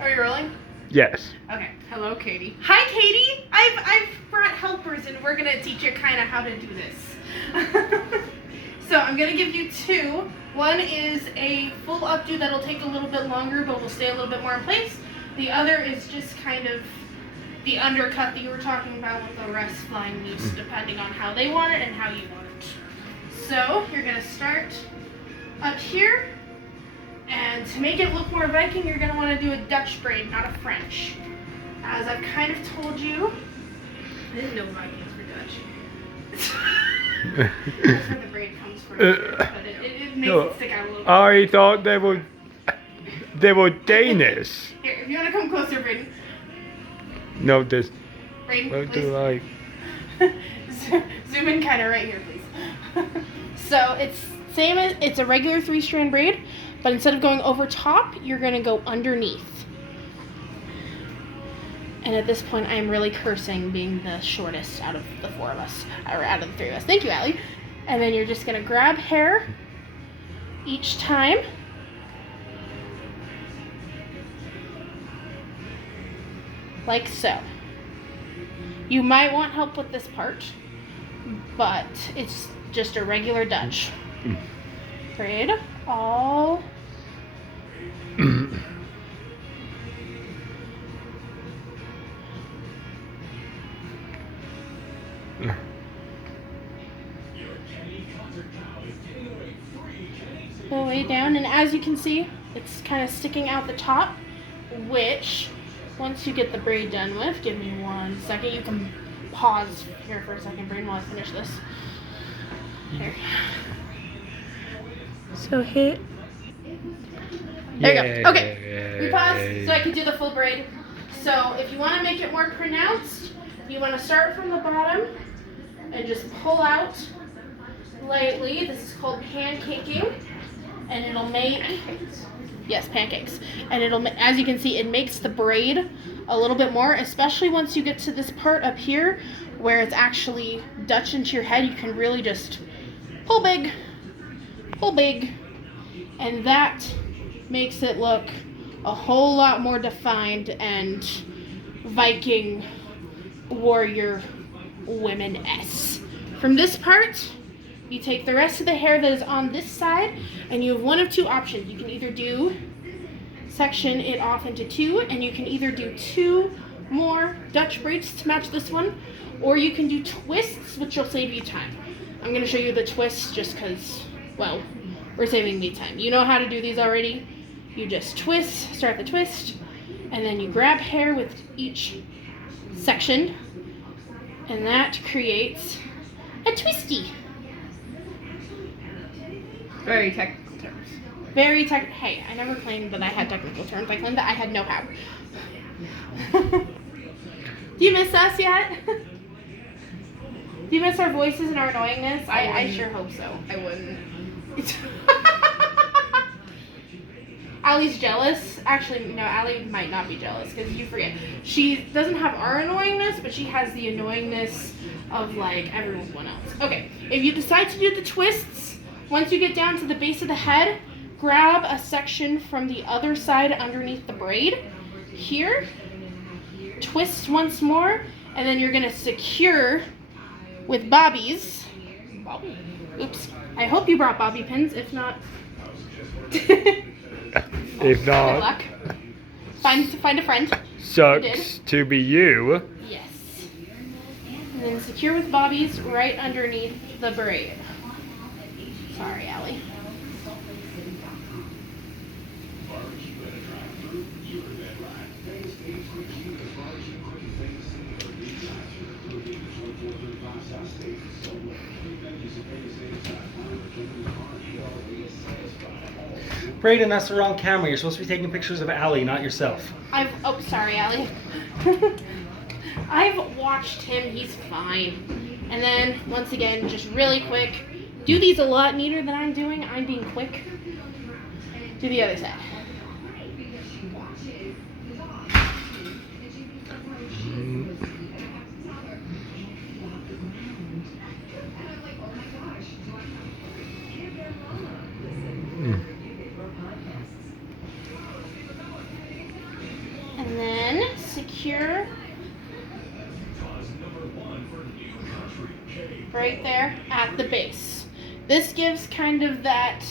Are we rolling? Yes. Okay. Hello, Katie. Hi, Katie. I've brought helpers, and we're gonna teach you kind of how to do this. So I'm gonna give you two. One is a full updo that'll take a little bit longer, but will stay a little bit more in place. The other is just kind of the undercut that you were talking about with the rest flying loose, depending on how they want it and how you want it. So you're gonna start up here. And to make it look more Viking, you're going to want to do a Dutch braid, not a French. As I've kind of told you, I didn't know Vikings were Dutch. That's where the braid comes from, but it makes it stick out a little bit. I thought they were Danish. Here, if you want to come closer, Braden. No, this. Braden, What please. do I? Zoom in kind of right here, please. So it's a regular 3-strand braid. But instead of going over top, you're going to go underneath. And at this point, I'm really cursing being the shortest out of the 4 of us, or out of the 3 of us. Thank you, Allie. And then you're just going to grab hair each time. Like so. You might want help with this part, but it's just a regular Dutch. Braid all the way down, and as you can see, it's kind of sticking out the top, which once you get the braid done with, give me 1 second, you can pause here for a second, Braden, while I finish this. There. So hit. There you go. Okay. We pause so I can do the full braid. So if you want to make it more pronounced, you want to start from the bottom and just pull out lightly. This is called pancaking, and it'll make pancakes. And it'll, as you can see, it makes the braid a little bit more, especially once you get to this part up here where it's actually Dutch into your head. You can really just pull big, and that makes it look a whole lot more defined and Viking warrior women-esque. From this part, you take the rest of the hair that is on this side, and you have one of 2 options. You can either section it off into 2, and you can either do 2 more Dutch braids to match this one, or you can do twists, which will save you time. I'm going to show you the twists just because, well, we're saving me time. You know how to do these already. You just twist, start the twist, and then you grab hair with each section, and that creates a twisty. Very technical terms. Hey, I never claimed that I had technical terms. I claimed that I had know-how. Do you miss us yet? Do you miss our voices and our annoyingness? I sure hope so. I wouldn't. Allie's jealous. Actually, no, Allie might not be jealous because you forget. She doesn't have our annoyingness, but she has the annoyingness of like everyone else. Okay, if you decide to do the twists, once you get down to the base of the head, grab a section from the other side underneath the braid here, twist once more, and then you're gonna secure with bobbies. Oops. I hope you brought bobby pins. If not, if not, good luck. Find a friend. Sucks to be you. Yes. And then secure with bobbies right underneath the braid. Sorry, Allie. Braden, that's the wrong camera. You're supposed to be taking pictures of Allie, not yourself. Oh, sorry, Allie. I've watched him. He's fine. And then, once again, just really quick, do these a lot neater than I'm doing. I'm being quick. Do the other side. secure right there at the base. This gives kind of that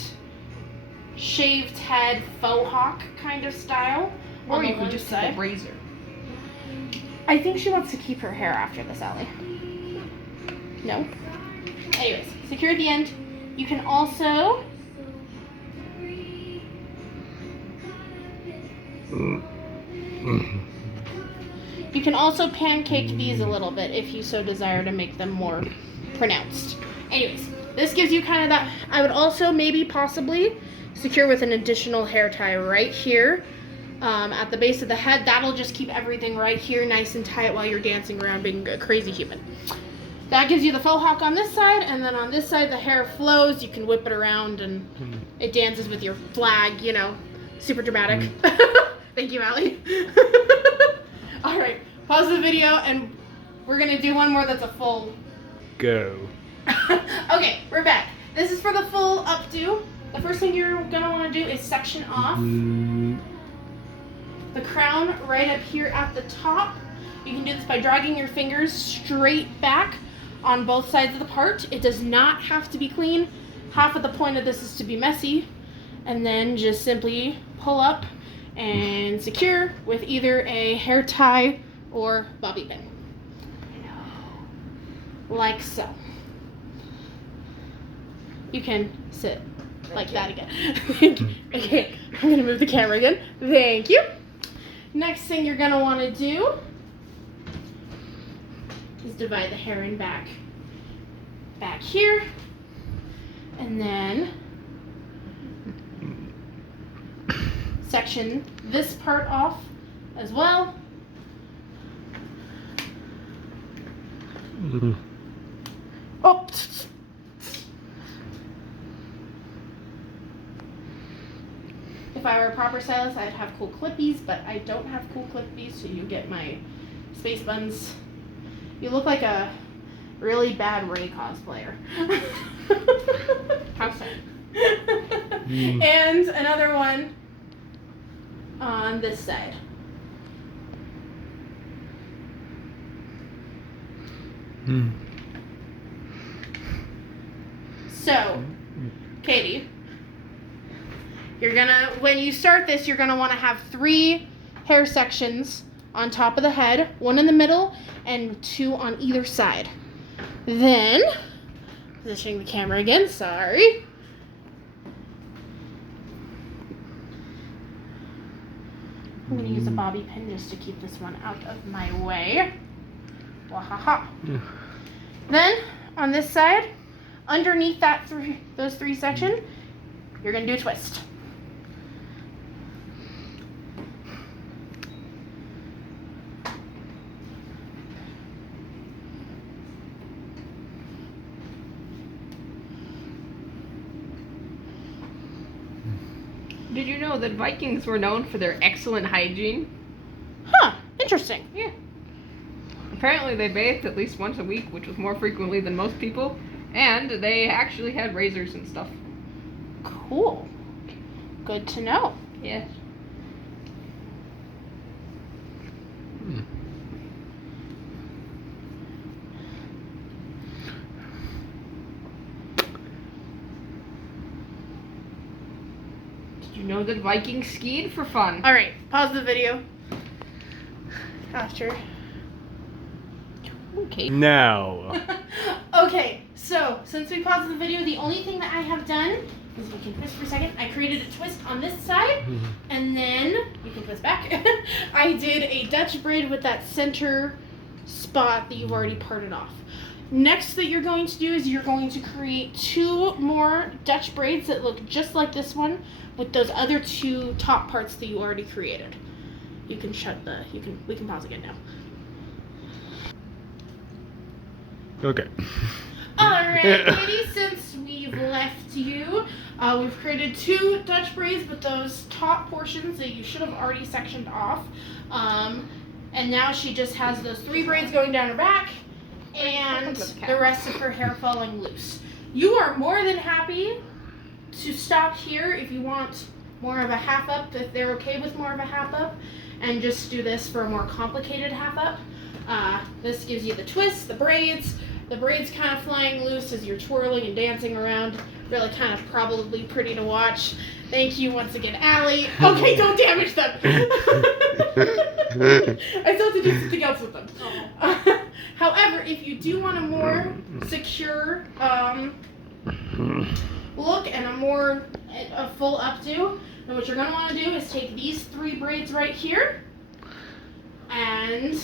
shaved head faux hawk kind of style. Or on you the could one just side. take a razor. I think she wants to keep her hair after this, Allie. No? Anyways, secure at the end. You can also pancake these a little bit if you so desire to make them more pronounced. Anyways, this gives you kind of that. I would also maybe possibly secure with an additional hair tie right here at the base of the head. That'll just keep everything right here nice and tight while you're dancing around being a crazy human. That gives you the faux hawk on this side, and then on this side the hair flows. You can whip it around and it dances with your flag, you know, super dramatic. Thank you, Allie. All right, pause the video and we're gonna do one more that's a full. Go. Okay, we're back. This is for the full updo. The first thing you're gonna wanna do is section off the crown right up here at the top. You can do this by dragging your fingers straight back on both sides of the part. It does not have to be clean. Half of the point of this is to be messy. And then just simply pull up and secure with either a hair tie or bobby pin. Like so. You can sit like that again. Okay, I'm gonna move the camera again. Thank you. Next thing you're gonna wanna do is divide the hair in back here, and then section this part off as well. Oh. If I were a proper stylist, I'd have cool clippies, but I don't have cool clippies, so you get my space buns. You look like a really bad Ray cosplayer. How sad. And another one on this side. So, Katie, you're gonna, when you start this, you're gonna wanna have 3 hair sections on top of the head, 1 in the middle, and 2 on either side. Then, positioning the camera again, sorry. I'm gonna use a bobby pin just to keep this one out of my way. Wahaha. Then, on this side, underneath that those 3 sections, you're gonna do a twist. Did you know that Vikings were known for their excellent hygiene? Huh, interesting. Yeah. Apparently they bathed at least once a week, which was more frequently than most people, and they actually had razors and stuff. Cool. Good to know. Yes. Did you know that Vikings skied for fun? All right, pause the video. After. Okay. Now. Okay, so since we paused the video, the only thing that I have done is, we can twist for a second. I created a twist on this side, and then you can twist back. I did a Dutch braid with that center spot that you've already parted off. Next that you're going to do is you're going to create 2 more Dutch braids that look just like this one with those other 2 top parts that you already created. You can we can pause again now. Okay. Alright, ladies, since we've left you, we've created 2 Dutch braids with those top portions that you should have already sectioned off. And now she just has those 3 braids going down her back and the rest of her hair falling loose. You are more than happy to stop here if you want more of a half up, if they're okay with more of a half up. and just do this for a more complicated half up. This gives you the twists, the braids kind of flying loose as you're twirling and dancing around. Really kind of probably pretty to watch. Thank you once again, Allie. Okay, don't damage them. I still have to do something else with them. However, if you do want a more secure look and a full updo, then what you're going to want to do is take these 3 braids right here, and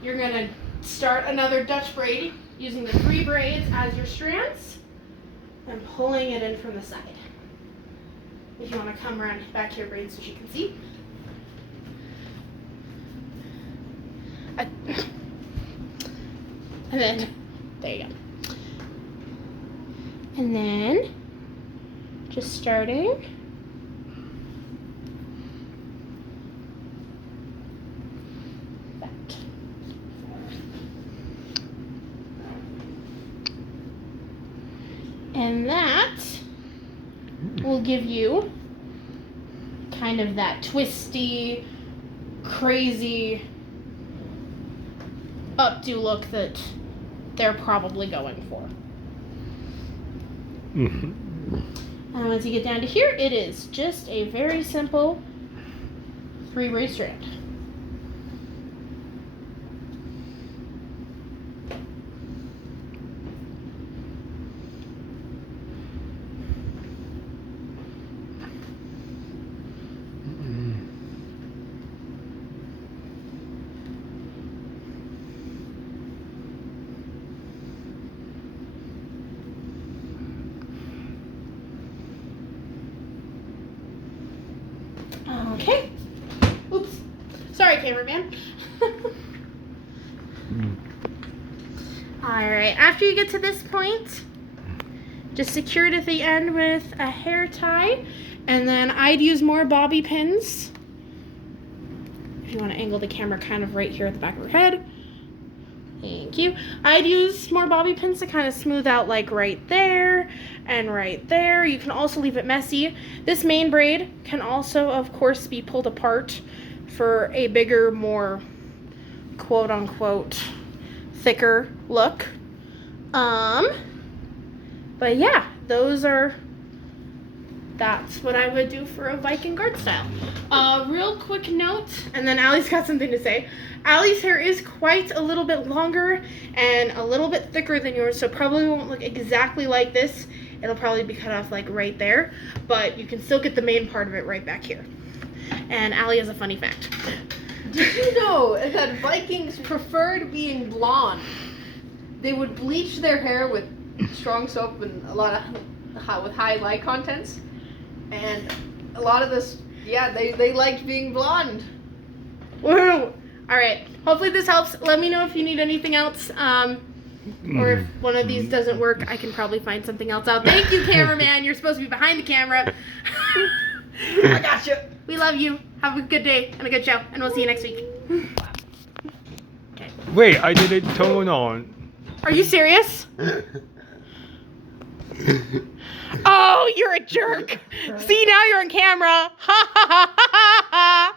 you're going to start another Dutch braid using the 3 braids as your strands and pulling it in from the side. If you want to come around back to your braids so you can see. And then, there you go. And then, just starting. That. And that will give you kind of that twisty, crazy updo look that they're probably going for. Mm-hmm. And once you get down to here, it is just a very simple 3 braid strand. Okay. Oops. Sorry, cameraman. Alright, after you get to this point, just secure it at the end with a hair tie, and then I'd use more bobby pins. If you want to angle the camera kind of right here at the back of her head. Thank you. I'd use more bobby pins to kind of smooth out like right there and right there. You can also leave it messy. This main braid can also, of course, be pulled apart for a bigger, more quote-unquote thicker look. But yeah, that's what I would do for a Viking guard style. Real quick note, and then Allie's got something to say. Allie's hair is quite a little bit longer and a little bit thicker than yours, so probably won't look exactly like this. It'll probably be cut off like right there, but you can still get the main part of it right back here. And Allie has a funny fact. Did you know that Vikings preferred being blonde? They would bleach their hair with strong soap and with high light contents, and a lot of this, yeah, they liked being blonde. Woohoo! All right. Hopefully this helps. Let me know if you need anything else. Or if one of these doesn't work, I can probably find something else out. Thank you, cameraman. You're supposed to be behind the camera. I got you. We love you. Have a good day and a good show, and we'll see you next week. Okay. Wait, I didn't turn on. Are you serious? Oh, you're a jerk. See, now you're on camera. Ha ha ha ha ha ha.